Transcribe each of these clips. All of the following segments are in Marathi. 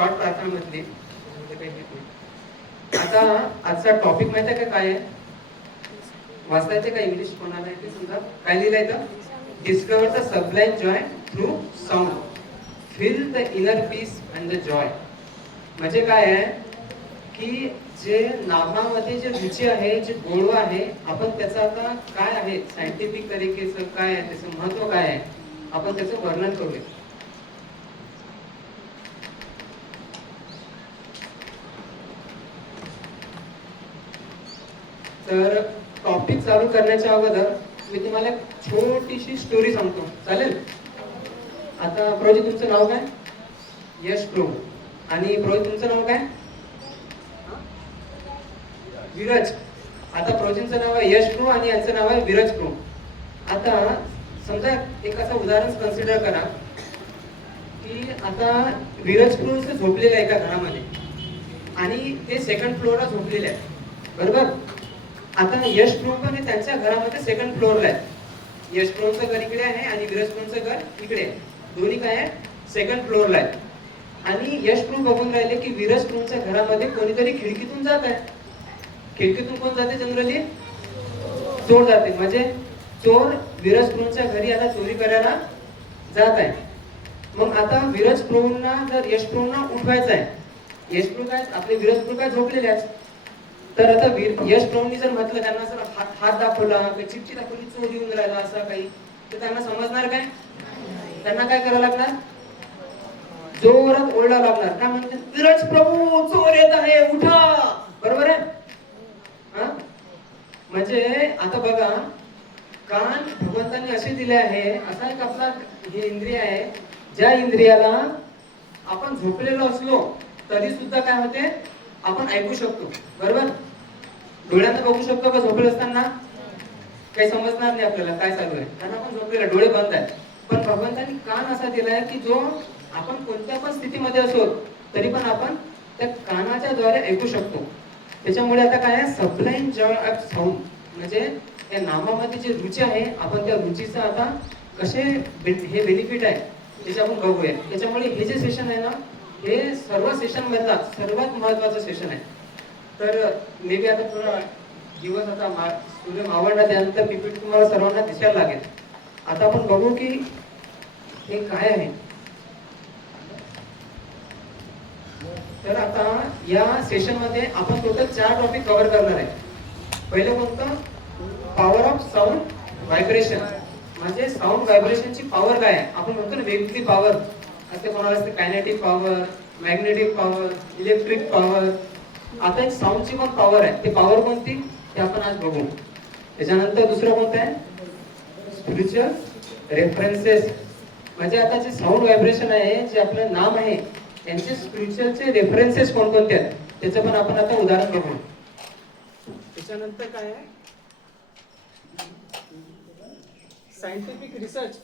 शॉर्ट प्रार्थनामधली. आता आजचा टॉपिक माहिती आहे का काय आहे? वाचतायचे का इंग्लिश कोणाला आहे ते समजा. काय लिहिलंय तर discover the sublime joy through sound, feel the inner peace and the joy. म्हणजे काय आहे की जे नामामध्ये जे रुची आहे, जे गोडवा आहे, आपण त्याचं आता काय आहे सायंटिफिक तरीकेचं काय आहे, त्याचं महत्व काय आहे, आपण त्याचं वर्णन करूया. तर टॉपिक चालू करण्याच्या अगोदर मी तुम्हाला एक छोटीशी स्टोरी सांगतो, चालेल? आता प्रोजी तुमचं नाव काय? यश प्रो. आणि प्रोजी तुमचं नाव काय? विरज. आता प्रोजींचं नाव आहे यश प्रो आणि यांचं नाव आहे विरज प्रो. आता समजा एक असं उदाहरण कन्सिडर करा की आता विरज प्रो झोपलेले आहे एका घरामध्ये आणि ते सेकंड फ्लोअरला झोपलेले आहे, बरोबर? आता यश प्रो पण हे त्यांच्या घरामध्ये सेकंड फ्लोअरला आहे. यश प्रोचं घर इकडे आहे आणि विरज प्रोचं घर इकडे आहे. दोन्ही काय आहे सेकंड फ्लोअरला आहे. आणि यश प्रो बघून राहिले की विरज प्रोच्या घरामध्ये कोणीतरी खिडकीतून जात आहे. खिडकीतून कोण जाते? जनरली चोर जाते. म्हणजे चोर विरज प्रोच्या घरी आता चोरी करायला जात आहे. मग आता विरज प्रोना जर यश प्रोना उठवायचं आहे, यश प्रो काय आपले विरज प्रो काय झोपलेले आहेत, तर आता यश प्रोनी जर म्हटलं त्यांना सर हात दाखवला किंवा चिठ्ठी दाखवली चोर येऊन राहिला असं काही, तर त्यांना समजणार काय? त्यांना काय करावं लागणार? जोरात ओरडा लागणार. काय म्हणते? विरज प्रभू चोर येत आहे, उठा. बरोबर आहे? म्हणजे आता बघा, कान भगवंतांनी असे दिले आहे, असा एक आपला हे इंद्रिय आहे, ज्या इंद्रियाला आपण झोपलेलो असलो तरी सुद्धा काय होते, आपण ऐकू शकतो, बरोबर? डोळ्यानं बघू शकतो का झोपेल असताना? काही समजणार नाही आपल्याला काय चालू आहे, कारण आपण झोपलेला, डोळे बंद आहेत. पण भगवंतांनी कान असा दिलाय की जो आपण कोणत्या पण स्थितीमध्ये असो तरी पण आपण त्या कानाच्या द्वारे ऐकू शकतो. त्याच्यामुळे आता काय आहे, सबलाईम जॉय ऑफ साऊंड, म्हणजे या नामामध्ये जे रुची आहे, आपण त्या रुचीचा आता कसे हे बेनिफिट आहे त्याचे आपण बघूया. त्याच्यामुळे हे जे सेशन आहे ना, हे सर्व सेशन मधला सर्वात महत्वाचं सेशन आहे. तर मे बी आता थोडा दिवस आता सूर्य मावळला त्यानंतर पीपीटी तुम्हाला सर्वांना दिसायला लागेल. आता आपण बघू की हे काय आहे. तर आता या सेशन मध्ये आपण टोटल 4 टॉपिक कव्हर करणार आहे. पहिलं कोणतं? पॉवर ऑफ साऊंड व्हायब्रेशन, म्हणजे साऊंड व्हायब्रेशनची पॉवर काय आहे. आपण म्हणतो ना वेगवेगळी पॉवर असते, कोणाला असते kinetic power, magnetic power, electric power. आता एक साऊंडची पण पॉवर आहे, ते पॉवर कोणती ते आपण आज बघू. त्याच्यानंतर दुसरं कोणतं आहे? स्पिरिच्युअल रेफरन्सेस, म्हणजे आता जे साऊंड व्हायब्रेशन आहे, जे आपलं नाम आहे, त्यांचे स्पिरिच्युअलचे रेफरन्सेस कोणकोणते आहेत त्याचं पण आपण आता उदाहरण बघू. त्याच्यानंतर काय आहे? सायंटिफिक रिसर्च,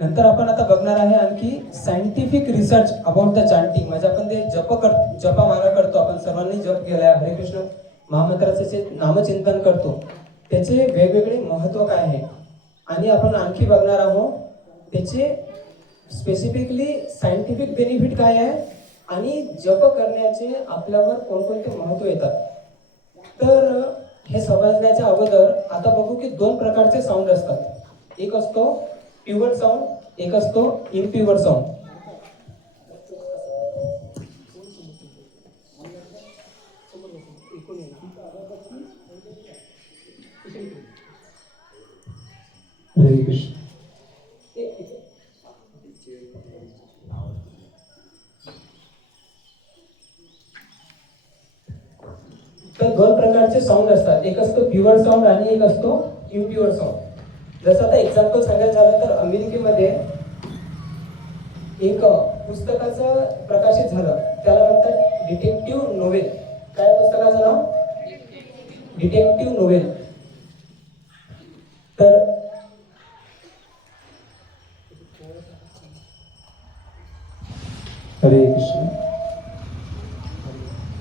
नंतर आपण आता बघणार आहे आणखी scientific research about the chanting, म्हणजे आपण ते जपमाला करतो, आपण सर्वांनी जप केलाय, हरे कृष्ण महामंत्राचे जे नामचिंतन करतो त्याचे वेगवेगळे महत्व काय आहे. आणि आपण आणखी बघणार आहोत त्याचे स्पेसिफिकली सायंटिफिक बेनिफिट काय आहे आणि जप करण्याचे आपल्यावर कोणकोणते महत्व येतात. तर हे समजण्याच्या अगोदर आता बघू की 2 प्रकारचे साऊंड असतात. एक असतो प्युअर साऊंड, एक असतो इम्प्युअर साऊंड. तर 2 प्रकारचे साऊंड असतात, एक असतो प्युअर साऊंड आणि एक असतो इम्प्युअर साऊंड. जसं आता एक्झाम्पल सांगायचं झालं तर अमेरिकेमध्ये एक पुस्तकाचं प्रकाशित झालं, त्याला म्हणतात डिटेक्टिव्ह नोवेल. काय पुस्तकाचं नाव? Detective novel. तर हरे कृष्ण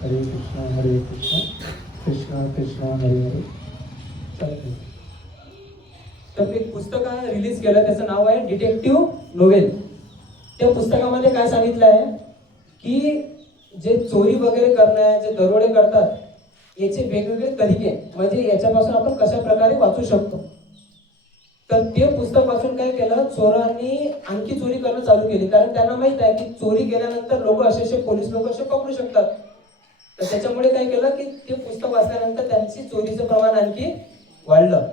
हरे कृष्ण हरे कृष्ण कृष्णा कृष्णा हरे हरे. चालेल. तर एक पुस्तक रिलीज केलं, त्याचं नाव आहे डिटेक्टिव्ह नोवेल. त्या पुस्तकामध्ये काय सांगितलं आहे की जे चोरी वगैरे करणार, जे दरोडे करतात, याचे वेगवेगळे तरीके, म्हणजे याच्यापासून आपण कशा प्रकारे वाचू शकतो. तर ते पुस्तक वाचून काय केलं, चोरांनी आणखी चोरी करणं चालू केली. कारण त्यांना माहित आहे की चोरी केल्यानंतर लोक असे पोलीस लोक असे पकडू शकतात. तर त्याच्यामुळे काय केलं की ते पुस्तक वाचल्यानंतर त्यांची चोरीचं प्रमाण आणखी वाढलं.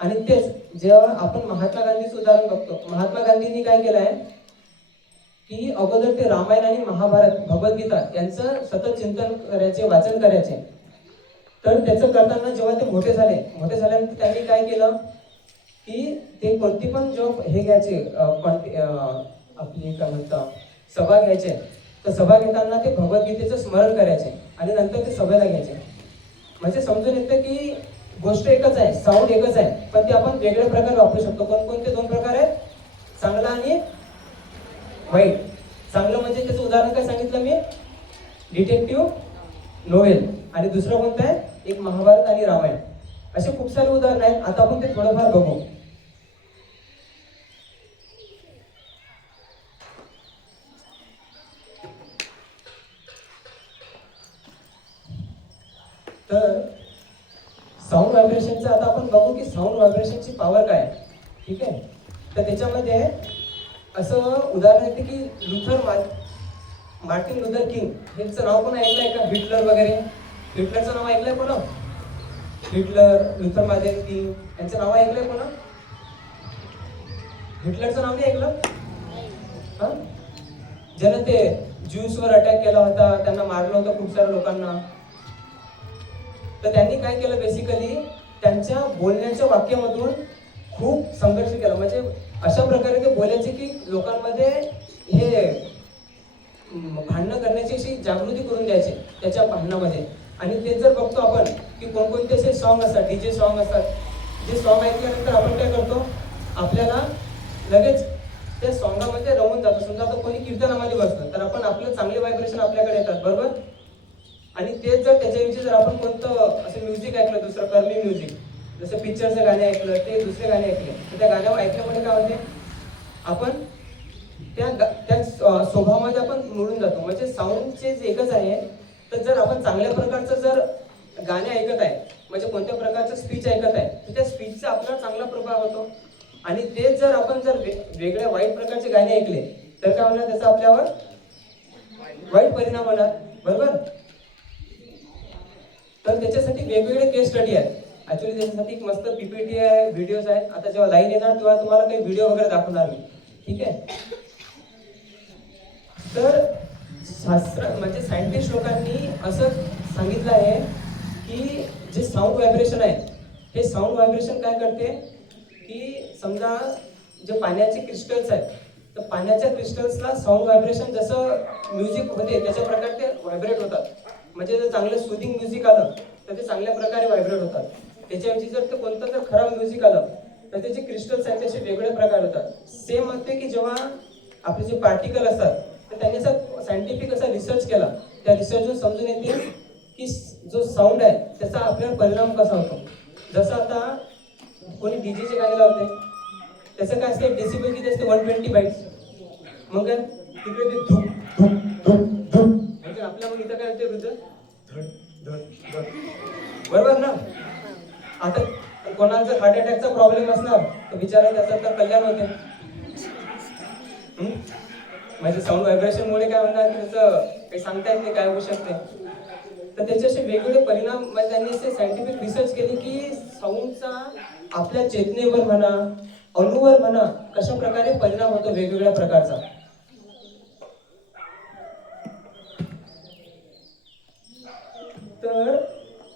आणि तेच जेव्हा आपण महात्मा गांधीचं उदाहरण बघतो, महात्मा गांधींनी काय केलं आहे की अगोदर ते रामायण आणि महाभारत, भगवद्गीता यांचं सतत चिंतन करायचे, वाचन करायचे. तर त्याचं करताना जेव्हा ते मोठे झाल्यानंतर त्यांनी काय केलं की ते कोणती पण जेव्हा हे घ्यायचे, आपली काय म्हणतात सभा घ्यायचे, तर सभा घेताना ते भगवद्गीतेचं स्मरण करायचे आणि नंतर ते सभेला घ्यायचे. म्हणजे समजून येतं की गोष्ट एकच आहे, साऊंड एकच आहे, पण ते आपण वेगळ्या प्रकारे वापरू शकतो. कोणकोणते 2 प्रकार आहेत, चांगला आणि वाईट. चांगलं म्हणजे त्याचं उदाहरण काय सांगितलं मी, डिटेक्टिव्ह नोवेल. आणि दुसरं कोणतं आहे, एक महाभारत आणि रामायण. असे खूप सारे उदाहरण आहेत. आता आपण ते थोडंफार बघू. तर साऊंड व्हायब्रेशनचं आता आपण बघू की साऊंड व्हायब्रेशनची पॉवर काय आहे. ठीक आहे. तर त्याच्यामध्ये असं उदाहरण येते की मार्टिन लुथर किंग यांचं नाव कोण ऐकलंय का, हिटलर वगैरे, हिटलरचं नाव ऐकलंय कोण, हिटलर, लुथर मार्टिन किंग यांचं नाव ऐकलंय कोण, हिटलरचं नाव नाही ऐकलं. हा, ज्यानं ते ज्यूसवर अटॅक केला होता, त्यांना मारलं होतं खूप साऱ्या लोकांना. तर त्यांनी काय केलं, बेसिकली त्यांच्या बोलण्याच्या वाक्यामधून खूप संघर्ष केला. म्हणजे अशा प्रकारे ते बोलायचे की लोकांमध्ये हे भांडणं करण्याची अशी जागृती करून द्यायचे त्याच्या भांडणामध्ये. आणि ते जर बघतो आपण की कोणकोणते असे सॉन्ग असतात, डीजे सॉन्ग असतात, जे सॉन्ग ऐकल्यानंतर आपण काय करतो, आपल्याला लगेच त्या सॉन्गामध्ये रमून जातो. समजा आता कोणी कीर्तनामध्ये बसलं तर आपण आपलं चांगले व्हायब्रेशन आपल्याकडे येतात, बरोबर. आणि तेच जर त्याच्याविषयी जर आपण कोणतं असं म्युझिक ऐकलं, दुसरं कर्मी म्युझिक, जसं पिक्चरचं गाणे ऐकलं, ते दुसरे गाणे ऐकले, तर त्या गाण्यावर ऐकल्यामुळे काय होते, आपण त्या स्वभावामध्ये आपण मिळून जातो. म्हणजे साऊंडचे जे एकच आहे. तर जर आपण चांगल्या प्रकारचं जर गाणे ऐकत आहे, म्हणजे कोणत्या प्रकारचं स्पीच ऐकत आहे, तर त्या स्पीचचा आपल्याला चांगला प्रभाव होतो. आणि ते जर आपण जर वेगळ्या वाईट प्रकारचे गाणे ऐकले तर काय होणार, त्याचा आपल्यावर वाईट परिणाम होणार, बरोबर. तर त्याच्यासाठी वेगवेगळे केस स्टडी आहेत. ऍक्च्युली त्याच्यासाठी एक मस्त पीपीटी आहे, व्हिडिओज आहेत. आता जेव्हा लाईन येणार तेव्हा तुम्हाला काही व्हिडिओ वगैरे दाखवणार मी. ठीक आहे. तर शास्त्र म्हणजे सायंटिस्ट लोकांनी असं सांगितलं आहे की जे साऊंड व्हायब्रेशन आहे, हे साऊंड व्हायब्रेशन काय करते की समजा जे पाण्याचे क्रिस्टल्स आहेत, तर पाण्याच्या क्रिस्टल्सला साऊंड व्हायब्रेशन जसं म्युझिक होते त्याच्या प्रकारे ते व्हायब्रेट होतात. म्हणजे जर चांगलं सुदिंग म्युझिक आलं तर ते चांगल्या प्रकारे व्हायब्रेट होतात. त्याच्याऐवजी जर ते कोणतं जर खराब म्युझिक आलं तर त्याचे क्रिस्टल्स आहेत त्याचे वेगळे प्रकार होतात. सेम असते की जेव्हा आपले जे पार्टिकल असतात, तर त्यांनी असा सायंटिफिक असा रिसर्च केला. त्या रिसर्चवरून समजून येते की जो साऊंड आहे त्याचा आपल्यावर परिणाम कसा होतो. जसं आता कोणी डीजेचे गाणे लावते, त्याचं काय असते, डेसिबल किती असते, 120 बाईट्स. मग काय तिकडे ते धूम धूम धूम धूम, म्हणजे आपल्या मग इथं काय होते, वृद्ध धड धड धड, बरोबर ना. आता कोणाला जर हार्ट अटॅकचा प्रॉब्लेम असणार तर बिचारा त्याचं तर कल्याण होते. म्हणजे साऊंड व्हायब्रेशनमुळे काय होणार की त्याचं काही सांगता येत नाही, काय होऊ शकते. तर त्याच्याशी वेगवेगळे परिणाम, म्हणजे त्यांनी असे सायंटिफिक रिसर्च केले की साऊंडचा आपल्या चेतनेवर म्हणा, अणूवर म्हणा, कशा प्रकारे परिणाम होतो वेगवेगळ्या प्रकारचा. तर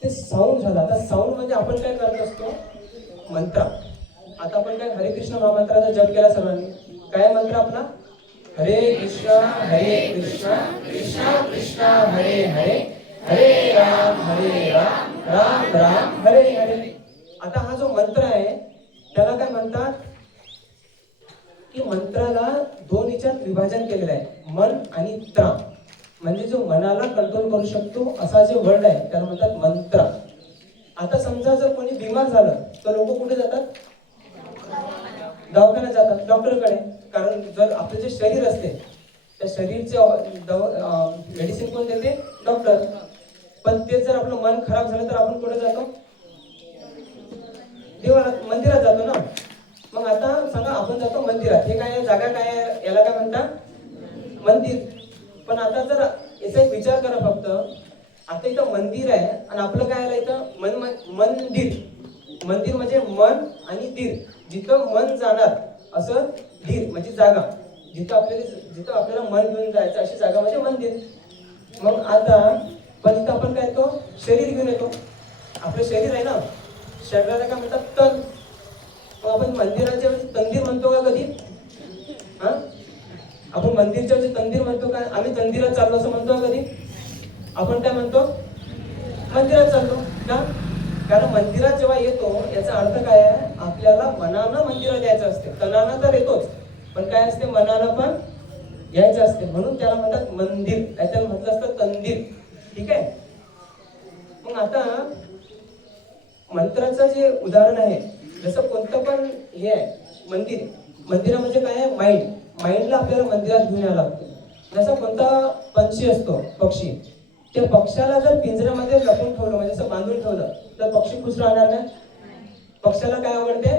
ते साऊंड झाला. आता साऊंड म्हणजे आपण काय करत असतो, मंत्र. आता आपण काय हरे कृष्ण महामंत्राचा जप केला सर्वांनी. काय मंत्र आपला, हरे कृष्णा कृष्णा कृष्णा हरे हरे, हरे राम राम राम हरे हरे. आता हा जो मंत्र आहे त्याला काय म्हणतात की मंत्राला 2 याच्यात विभाजन केलेलं आहे, मन आणि त्र. म्हणजे जो मनाला कंट्रोल करू शकतो असा जे वर्ड आहे त्याला म्हणतात मंत्र. आता समजा जर कोणी बिमार झालं तर लोक कुठे जातात? दवाखान्यात जातात, डॉक्टरकडे. कारण जर आपलं जे शरीर असते त्या शरीरचे मेडिसिन कोण देते? डॉक्टर. पण तेच जर आपलं मन खराब झालं तर आपण कुठे जातो? देवाला, मंदिरात जातो ना. मग आता सांगा, आपण जातो मंदिरात. हे काय जागा काय आहे? याला काय म्हणतात? मंदिर. पण आता जर याचा एक विचार करा फक्त, आता इथं मंदिर आहे आणि आपलं काय आलं इथं? मंदिर. मंदिर म्हणजे मन आणि दीर, जिथं मन जाणार असं दीर म्हणजे जागा. जिथं आपल्याला मन घेऊन जायचं अशी जागा म्हणजे मंदिर. मग आता पण इथं आपण काय येतो? शरीर घेऊन येतो. आपलं शरीर आहे ना, शरीराला काय म्हणतात? तन. मग आपण मंदिराच्या वेळी तंदीर म्हणतो का कधी? हा, आपण मंदिरच्या वेळी तंदीर म्हणतो का? आम्ही तंदिरात चाललो असं म्हणतो कधी? आपण काय म्हणतो? मंदिरात चाललो का? कारण मंदिरात जेव्हा येतो याचा अर्थ काय आहे? आपल्याला मनानं मंदिरात यायचं असते. तनानं तर येतोच, पण काय असते? मनानं पण यायचं असते. म्हणून त्याला म्हणतात मंदिर. त्याला म्हटलं असतं तंदीर. ठीक आहे. मग आता मंत्राचं जे उदाहरण आहे, जसं कोणतं पण हे आहे मंदिर. मंदिरा म्हणजे काय आहे? माइंड. माइंडला आपल्याला मंदिरात घेऊन यायला लागतो. जसं कोणता पक्षी असतो, पक्षी, त्या पक्षाला जर पिंजऱ्यामध्ये लपून ठेवलं म्हणजे असं बांधून ठेवलं तर पक्षी खुश राहणार नाही. पक्षाला काय आवडते?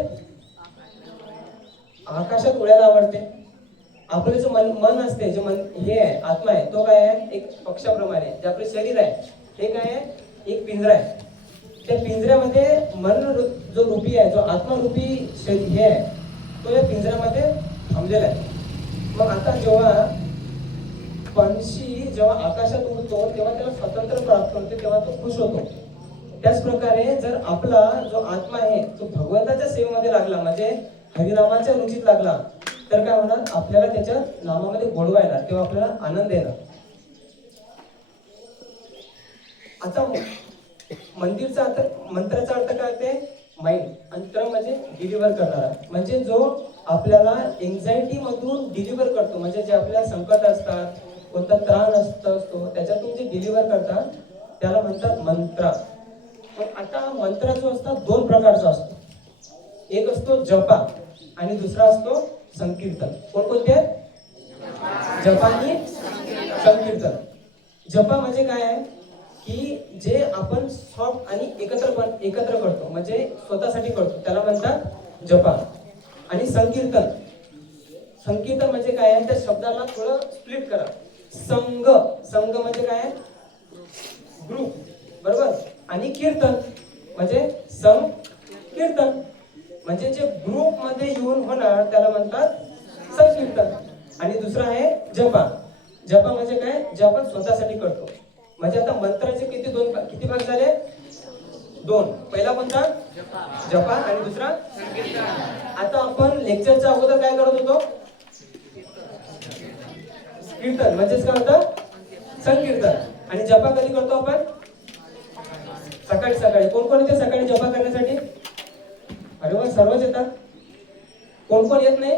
आकाशात उडायला आवडते. आपलं जे मन असते, जे मन हे आहे, आत्मा आहे, तो काय आहे? एक पक्षाप्रमाणे. जे आपले शरीर आहे हे काय आहे? एक पिंजरा आहे. त्या पिंजऱ्यामध्ये मन जो रूपी आहे, जो आत्मरूपी हे आहे, तो या पिंजऱ्यामध्ये थांबलेला आहे. मग आता जेव्हा पक्षी जेव्हा आकाशात उडतो तेव्हा त्याला स्वातंत्र्य प्राप्त होते, तेव्हा तो खुश होतो. त्याच प्रकारे जर आपला जो आत्मा आहे तो भगवंताच्या सेवेमध्ये लागला, म्हणजे हरिनामाच्या रुचीत लागला, तर काय होणार? आपल्याला त्याच्या नामामध्ये गोडवा येणार, तेव्हा आपल्याला आनंद येणार. आता मंदिरचा अर्थ, मंत्राचा अर्थ काय होते? माइंड. अंतर म्हणजे डिलिव्हर करणारा, म्हणजे जो आपल्याला एन्झायटी मधून डिलिव्हर करतो. म्हणजे जे आपल्याला संकट असतात, कोणता त्रास असतो, त्याच्यातून जे डिलिव्हर करतात त्याला म्हणतात मंत्र. पण आता मंत्र जो असतात दोन प्रकारचा असतो. एक असतो जपा आणि दुसरा असतो संकीर्तन. कोणकोणते? जपा आणि संकीर्तन. जपा म्हणजे काय आहे की जे आपण सॉफ्ट आणि एकत्र करतो, म्हणजे स्वतःसाठी करतो, त्याला म्हणतात जपा. आणि संकीर्तन, संकीर्तन म्हणजे काय आहे? त्या शब्दाला थोडं स्प्लिट करा. संघ, संघ म्हणजे काय? ग्रुप, बरोबर. आणि कीर्तन म्हणजे संकीर्तन, म्हणजे जे ग्रुप मध्ये येऊन होणार त्याला म्हणतात संकीर्तन. आणि दुसरा आहे जपा. जपा म्हणजे काय? जे आपण स्वतःसाठी करतो. म्हणजे आता मंत्राचे किती भाग झाले? दोन. पहिला कोणता? जपा आणि दुसरा संकीर्तन. आता आपण लेक्चरच्या अगोदर काय करत होतो? कीर्तन म्हणजेच काय होतं? संकीर्तन. आणि जपा कधी करतो आपण? सकाळी. सकाळी कोण कोण येते सकाळी जपा करण्यासाठी? अरे वा, सर्वच येतात. कोण कोण येत नाही?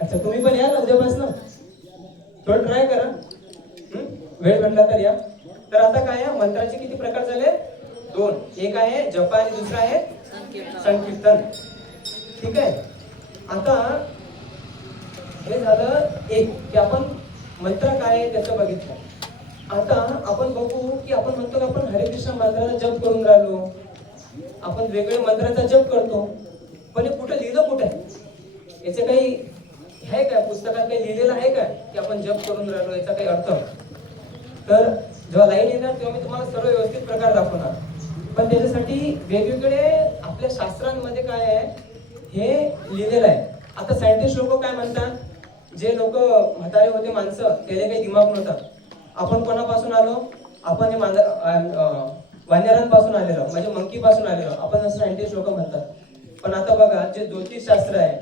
अच्छा, तुम्ही पण या उद्यापासून. थोडं ट्राय करा, वेळ भेटला तर या. तर आता काय आहे? मंत्राचे किती प्रकार झाले? दोन. एक आहे जपा आणि दुसरा आहे संकीर्तन. ठीक आहे. आता हे झालं एक की आपण मंत्र काय आहे त्याचं बघितलं. आता आपण बघू की आपण म्हणतो की आपण हरे कृष्ण मंत्राचा जप करून राहिलो, आपण वेगवेगळ्या मंत्राचा जप करतो, पण हे कुठं लिहिलं कुठे आहे? याचे काही आहे काय? पुस्तकात काही लिहिलेलं आहे काय की आपण जप करून राहिलो? याचा काही अर्थ? तर जेव्हा लाईन येणार तेव्हा मी तुम्हाला सर्व व्यवस्थित प्रकार दाखवणार. पण त्याच्यासाठी वेगवेगळे आपल्या शास्त्रांमध्ये काय आहे हे लिहिलेलं आहे. आता सायंटिस्ट लोक काय म्हणतात? जे लोक म्हातारे होते माणसं, त्याला काही दिमाग नव्हता. आपण कोणापासून आलो? आपण हे वानरांपासून आलेलो, म्हणजे मंकी पासून आलेलो आपण, असं सायंटिस्ट लोक म्हणतात. पण आता बघा, जे ज्योतिषशास्त्र आहे,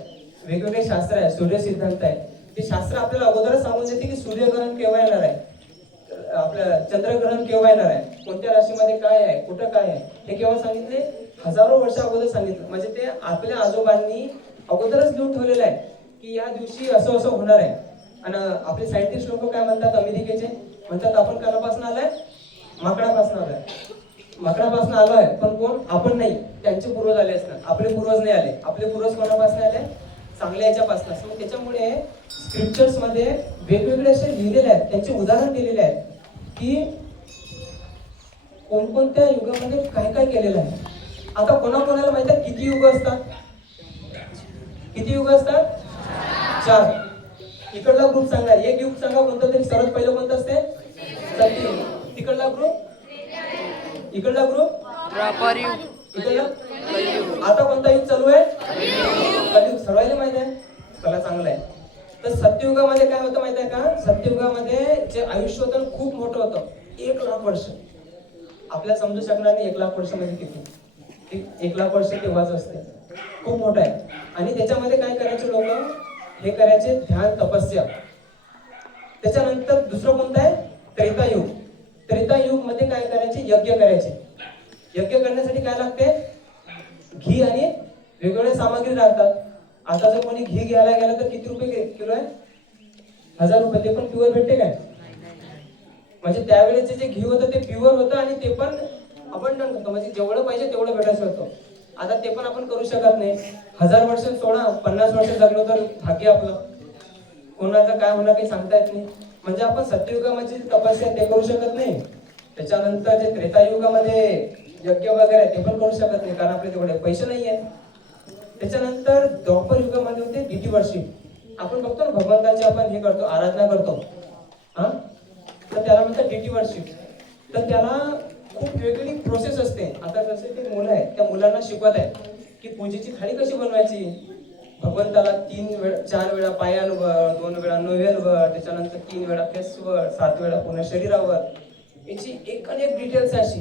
वेगवेगळे शास्त्र आहे, सूर्य सिद्धांत आहे, ते शास्त्र आपल्याला अगोदरच सांगून देते की सूर्यग्रहण केव्हा येणार आहे, आपलं चंद्रग्रहण केव्हा येणार आहे, कोणत्या राशीमध्ये काय आहे, कुठं काय आहे, हे केव्हा सांगितले? हजारो वर्ष अगोदर सांगितलं. म्हणजे ते आपल्या आजोबांनी अगोदरच लिहून ठेवलेलं आहे की या दिवशी असं असं होणार आहे. आणि आपले सायंटिस्ट लोक काय म्हणतात अमेरिकेचे, म्हणतात आपण कशापासून आलाय, माकडापासून आलाय. माकडापासून आलोय, पण कोण, आपण नाही, त्यांचे पूर्वज आले असतात, आपले पूर्वज नाही आले. आपले पूर्वज कोणापासून आले, चांगल्या याच्यापासून. मग त्याच्यामुळे स्क्रिप्चर्स मध्ये वेगवेगळे असे लिहिलेले आहेत, त्यांचे उदाहरण दिलेले आहेत की कोणकोणत्या युगामध्ये काय काय केलेलं आहे. आता कोणाकोणाला माहित आहे किती युग असतात, किती युग असतात, 4. इकडला ग्रुप सांगा, एक युग सांगा कोणतं तरी, सर्वात पहिलं कोणतं असते, सत्ययुग. तिकडला ग्रुप, इकडला ग्रुप, इकडला, आता कोणता युग चालू आहे, कलियुग. सर्वांना माहित आहे, चला चांगलं आहे. तर सत्ययुगामध्ये काय होतं माहित आहे का, सत्ययुगामध्ये जे आयुष्य होतं खूप मोठं होतं, 1,00,000 वर्ष. आपल्याला समजू शकणार नाही 1,00,000 वर्ष म्हणजे किती. 1,00,000 वर्ष तेव्हाच असते, खूप मोठं आहे. आणि त्याच्यामध्ये काय करायचे लोक, हे करायचे ध्यान, तपस्या. त्याच्यानंतर दुसरं कोणतं आहे, त्रेतायुग. त्रेतायुग मध्ये काय करायचे, यज्ञ करायचे. यज्ञ करण्यासाठी काय लागते, घी आणि वेगवेगळ्या सामग्री लागतात. आता जर कोणी घी घ्यायला गेला तर किती रुपये किलो आहे, 1,000 रुपये. ते पण प्युअर भेटते काय, म्हणजे त्यावेळेचे जे घी होतं ते प्युअर होतं आणि ते पण अबंडंट होतं, म्हणजे जेवढं पाहिजे तेवढं भेटायचं होतं. आता ते पण आपण करू शकत नाही. 1,000 वर्ष सोडा, 50 वर्ष जगलो तर भाग्य आपलं, कोणाचं काय होणार काही सांगता येत नाही. म्हणजे आपण सत्ययुगामध्ये तपस्या ते करू शकत नाही. त्याच्यानंतर जे त्रेतायुगामध्ये यज्ञ वगैरे ते पण करू शकत नाही, कारण आपले तेवढे पैसे नाही आहेत. त्याच्यानंतर द्वापर युगामध्ये होते डीटी वर्शिप. आपण बघतो ना, भगवंताची आपण हे करतो, आराधना करतो, हा, तर त्याला म्हणतात डीटी वर्शिप. तर त्याला खूप वेगळी प्रोसेस असते. आता जसे ते मुलं आहेत, त्या मुलांना शिकवत आहे की पूजेची थाळी कशी बनवायची. भगवंताला 4 वेळा पायांवर, 2 वेळा नोव्हेलवर, त्याच्यानंतर 3 वेळा फेसवर, 7 वेळा पुन्हा शरीरावर. याची एक आणि एक डिटेल्स अशी,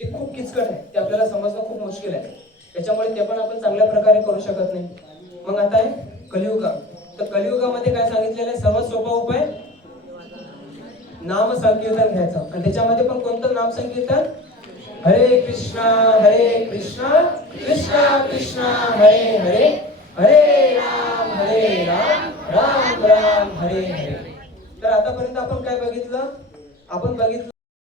ते खूप किचकट आहे, ते आपल्याला समजणं खूप मुश्किल आहे. त्याच्यामुळे ते पण आपण चांगल्या प्रकारे करू शकत नाही. मग आता आहे कलियुगा. तर कलियुगामध्ये काय सांगितलेलं आहे, सर्वात सोपा उपाय नाम संकीर्तन घ्यायचं. आणि त्याच्यामध्ये पण कोणतं नाम संकीर्तन, हरे कृष्णा कृष्णा कृष्णा हरे हरे, हरे राम राम राम हरे हरे. तर आतापर्यंत आपण काय बघितलं, आपण बघितलं